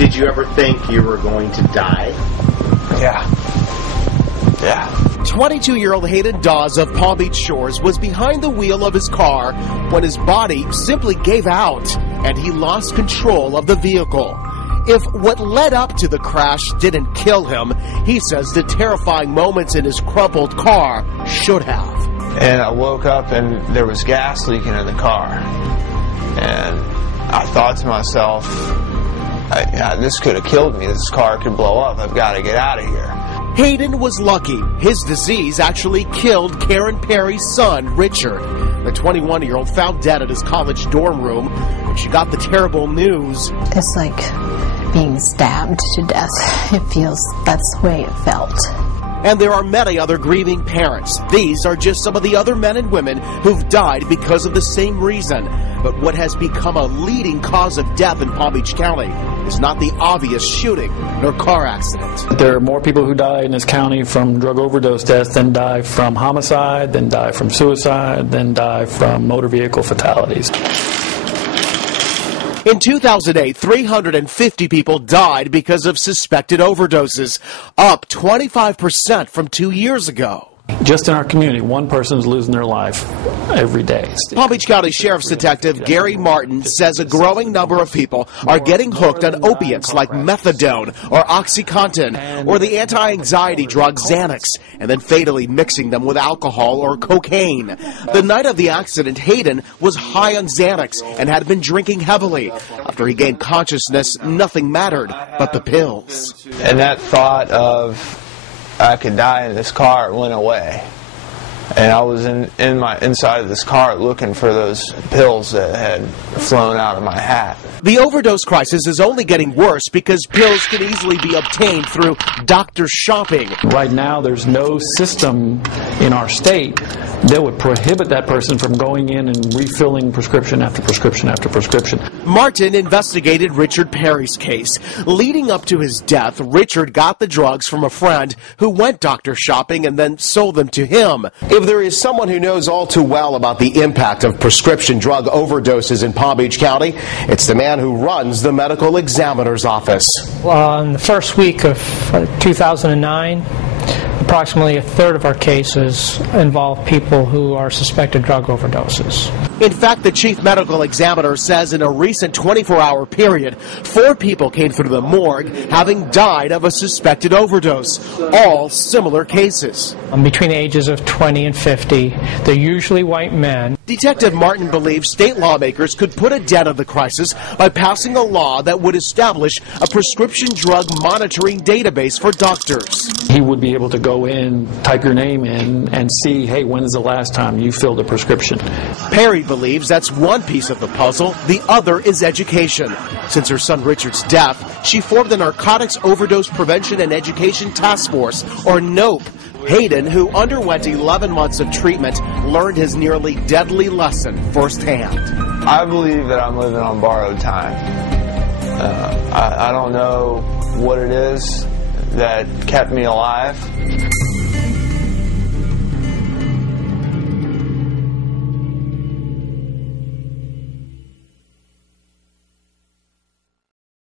Did you ever think you were going to die? Yeah. 22-year-old Hayden Dawes of Palm Beach Shores was behind the wheel of his car when his body simply gave out and he lost control of the vehicle. If what led up to the crash didn't kill him, he says the terrifying moments in his crumpled car should have. And I woke up and there was gas leaking in the car. And I thought to myself, this could have killed me. This car could blow up. I've got to get out of here. Hayden was lucky. His disease actually killed Karen Perry's son, Richard. The 21-year-old found dead at his college dorm room when she got the terrible news. It's like being stabbed to death. That's the way it felt. And there are many other grieving parents. These are just some of the other men and women who've died because of the same reason. But what has become a leading cause of death in Palm Beach County is not the obvious shooting nor car accident. There are more people who die in this county from drug overdose deaths than die from homicide, than die from suicide, than die from motor vehicle fatalities. In 2008, 350 people died because of suspected overdoses, up 25% from 2 years ago. Just in our community, one person is losing their life every day. Palm Beach County Sheriff's Detective Gary Martin says a growing number of people are getting hooked on opiates like methadone or OxyContin or the anti-anxiety drug Xanax and then fatally mixing them with alcohol or cocaine. The night of the accident, Hayden was high on Xanax and had been drinking heavily. After he gained consciousness, nothing mattered but the pills. And that thought of I could die in this car went away. And I was inside of this car looking for those pills that had flown out of my hat. The overdose crisis is only getting worse because pills can easily be obtained through doctor shopping. Right now, there's no system in our state that would prohibit that person from going in and refilling prescription after prescription after prescription. Martin investigated Richard Perry's case. Leading up to his death, Richard got the drugs from a friend who went doctor shopping and then sold them to him. If there is someone who knows all too well about the impact of prescription drug overdoses in Palm Beach County, it's the man who runs the medical examiner's office. In the first week of 2009, approximately a third of our cases involve people who are suspected drug overdoses. In fact, the chief medical examiner says in a recent 24-hour period, 4 people came through the morgue having died of a suspected overdose, all similar cases. Between the ages of 20 and 50, they're usually white men. Detective Martin believes state lawmakers could put a dent on the crisis by passing a law that would establish a prescription drug monitoring database for doctors. He would be able to go in, type your name in, and see, hey, when is the last time you filled a prescription? Perry believes that's one piece of the puzzle. The other is education. Since her son Richard's death, she formed the Narcotics Overdose Prevention and Education Task Force, or NOPE. Hayden, who underwent 11 months of treatment, learned his nearly deadly lesson firsthand. I believe that I'm living on borrowed time. I don't know what it is that kept me alive.